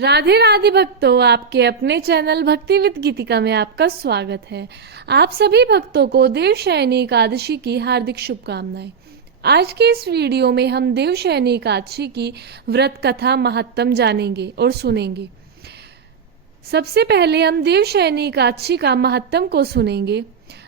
राधे राधे भक्तों, आपके अपने चैनल भक्ति विद गीतिका में आपका स्वागत है। आप सभी भक्तों को देवशयनी एकादशी की हार्दिक शुभकामनाएं। आज के इस वीडियो में हम देवशयनी एकादशी की व्रत कथा महात्म जानेंगे और सुनेंगे। सबसे पहले हम देवशयनी एकादशी का महात्म को सुनेंगे।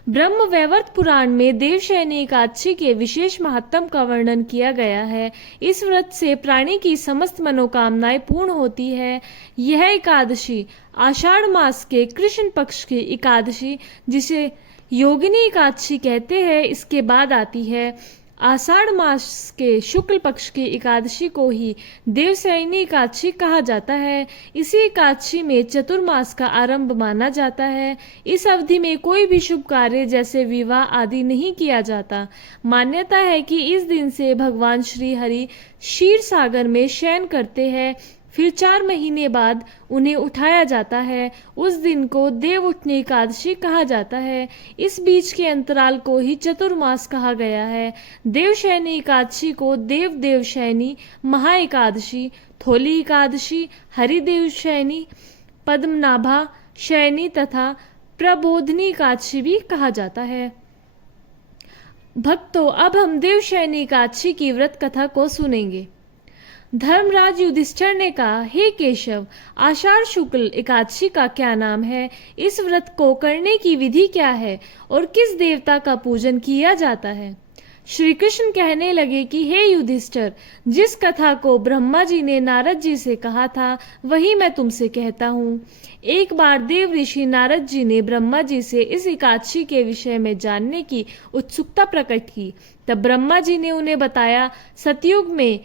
ब्रह्म वैवर्त पुराण में देवशयनी एकादशी के विशेष महात्म का वर्णन किया गया है। इस व्रत से प्राणी की समस्त मनोकामनाएं पूर्ण होती है। यह एकादशी आषाढ़ मास के कृष्ण पक्ष की एकादशी, जिसे योगिनी एकादशी कहते हैं, इसके बाद आती है। आषाढ़ मास के शुक्ल पक्ष की एकादशी को ही देवशयनी एकादशी कहा जाता है। इसी एकादशी में चतुर्मास का आरंभ माना जाता है। इस अवधि में कोई भी शुभ कार्य जैसे विवाह आदि नहीं किया जाता। मान्यता है कि इस दिन से भगवान श्री हरि क्षीर सागर में शयन करते हैं, फिर 4 महीने बाद उन्हें उठाया जाता है। उस दिन को देव उठनी एकादशी कहा जाता है। इस बीच के अंतराल को ही चतुर्मास कहा गया है। देवशयनी एकादशी को देव देवशयनी, महा एकादशी, थोली एकादशी, हरिदेव शयनी, पद्मनाभा शयनी तथा प्रबोधनी एकादशी भी कहा जाता है। भक्तों, अब हम देवशयनी एकादशी की व्रत कथा को सुनेंगे। धर्मराज युधिष्ठिर ने कहा, हे केशव, आषाढ़ शुक्ल एकादशी का क्या नाम है? इस व्रत को करने की विधि क्या है और किस देवता का पूजन किया जाता है? श्री कृष्ण कहने लगे कि हे युधिष्ठिर, जिस कथा को ब्रह्मा जी ने नारद जी से कहा था वही मैं तुमसे कहता हूँ। एक बार देव ऋषि नारद जी ने ब्रह्मा जी से इस एकादशी के विषय में जानने की उत्सुकता प्रकट की। तब ब्रह्मा जी ने उन्हें बताया, सतयुग में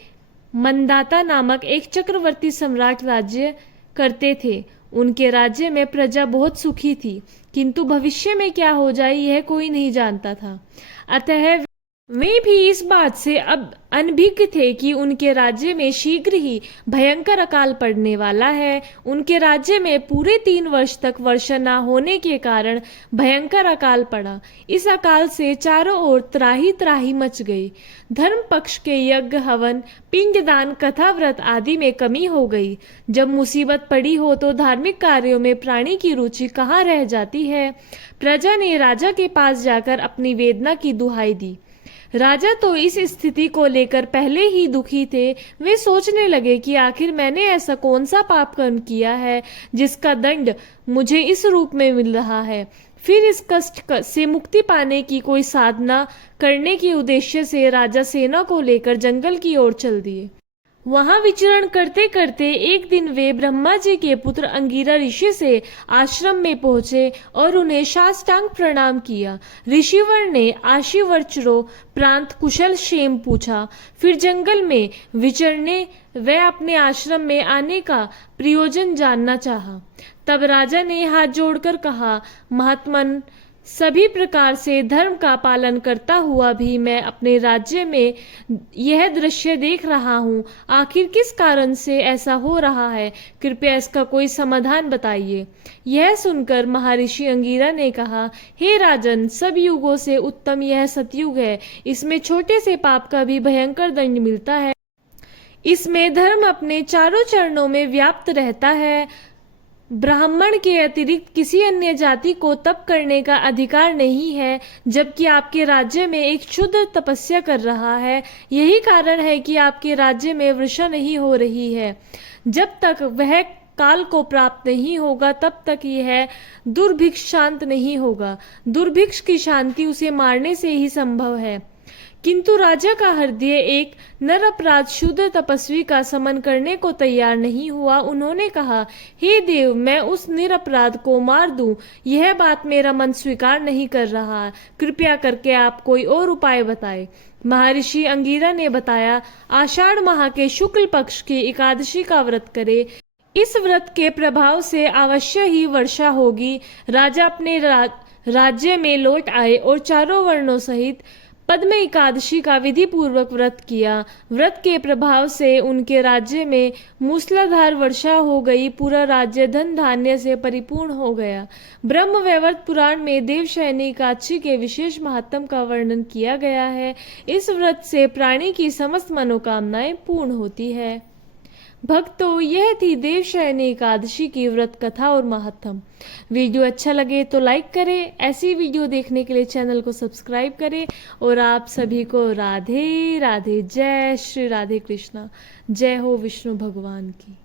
मंदाता नामक एक चक्रवर्ती सम्राट राज्य करते थे। उनके राज्य में प्रजा बहुत सुखी थी, किंतु भविष्य में क्या हो जाए यह कोई नहीं जानता था। अतः वे भी इस बात से अब अनभिज्ञ थे कि उनके राज्य में शीघ्र ही भयंकर अकाल पड़ने वाला है। उनके राज्य में पूरे 3 वर्ष तक वर्षा न होने के कारण भयंकर अकाल पड़ा। इस अकाल से चारों ओर त्राही त्राही मच गई। धर्म पक्ष के यज्ञ, हवन, पिंडदान, कथा, व्रत आदि में कमी हो गई। जब मुसीबत पड़ी हो तो धार्मिक कार्यों में प्राणी की रुचि कहाँ रह जाती है। प्रजा ने राजा के पास जाकर अपनी वेदना की दुहाई दी। राजा तो इस स्थिति को लेकर पहले ही दुखी थे। वे सोचने लगे कि आखिर मैंने ऐसा कौन सा पाप कर्म किया है जिसका दंड मुझे इस रूप में मिल रहा है। फिर इस कष्ट से मुक्ति पाने की कोई साधना करने के उद्देश्य से राजा सेना को लेकर जंगल की ओर चल दिए। वहां विचरण करते करते एक दिन वे ब्रह्मा जी के पुत्र अंगिरा ऋषि से आश्रम में पहुंचे और उन्हें साष्टांग प्रणाम किया। ऋषिवर ने आशीवर्चरो प्रांत कुशल क्षेम पूछा। फिर जंगल में विचरने व अपने आश्रम में आने का प्रयोजन जानना चाहा। तब राजा ने हाथ जोड़कर कहा, महात्मन, सभी प्रकार से धर्म का पालन करता हुआ भी मैं अपने राज्य में यह दृश्य देख रहा हूँ। आखिर किस कारण से ऐसा हो रहा है? कृपया इसका कोई समाधान बताइए। यह सुनकर महर्षि अंगिरा ने कहा, हे राजन, सब युगों से उत्तम यह सतयुग है। इसमें छोटे से पाप का भी भयंकर दंड मिलता है। इसमें धर्म अपने चारों चरणों में व्याप्त रहता है। ब्राह्मण के अतिरिक्त किसी अन्य जाति को तप करने का अधिकार नहीं है, जबकि आपके राज्य में एक शुद्ध तपस्या कर रहा है। यही कारण है कि आपके राज्य में वर्षा नहीं हो रही है। जब तक वह काल को प्राप्त नहीं होगा तब तक यह दुर्भिक्ष शांत नहीं होगा। दुर्भिक्ष की शांति उसे मारने से ही संभव है। किंतु राजा का हृदय एक निरपराध शुद्ध तपस्वी का समन करने को तैयार नहीं हुआ। उन्होंने कहा, हे देव, मैं उस निरपराध को मार दूं, यह बात मेरा मन स्वीकार नहीं कर रहा। कृपया करके आप कोई और उपाय बताएं। महर्षि अंगिरा ने बताया, आषाढ़ माह के शुक्ल पक्ष की एकादशी का व्रत करे। इस व्रत के प्रभाव से अवश्य ही वर्षा होगी। राजा अपने राज्य में लौट आए और चारों वर्णों सहित पद्म एकादशी का विधि पूर्वक व्रत किया। व्रत के प्रभाव से उनके राज्य में मूसलाधार वर्षा हो गई। पूरा राज्य धन धान्य से परिपूर्ण हो गया। ब्रह्म वैवर्त पुराण में देवशयनी एकादशी के विशेष महात्म का वर्णन किया गया है। इस व्रत से प्राणी की समस्त मनोकामनाएं पूर्ण होती है। भक्तों, यह थी देवशयनी एकादशी की व्रत कथा और महात्म। वीडियो अच्छा लगे तो लाइक करें, ऐसी वीडियो देखने के लिए चैनल को सब्सक्राइब करें और आप सभी को राधे राधे। जय श्री राधे कृष्णा। जय हो विष्णु भगवान की।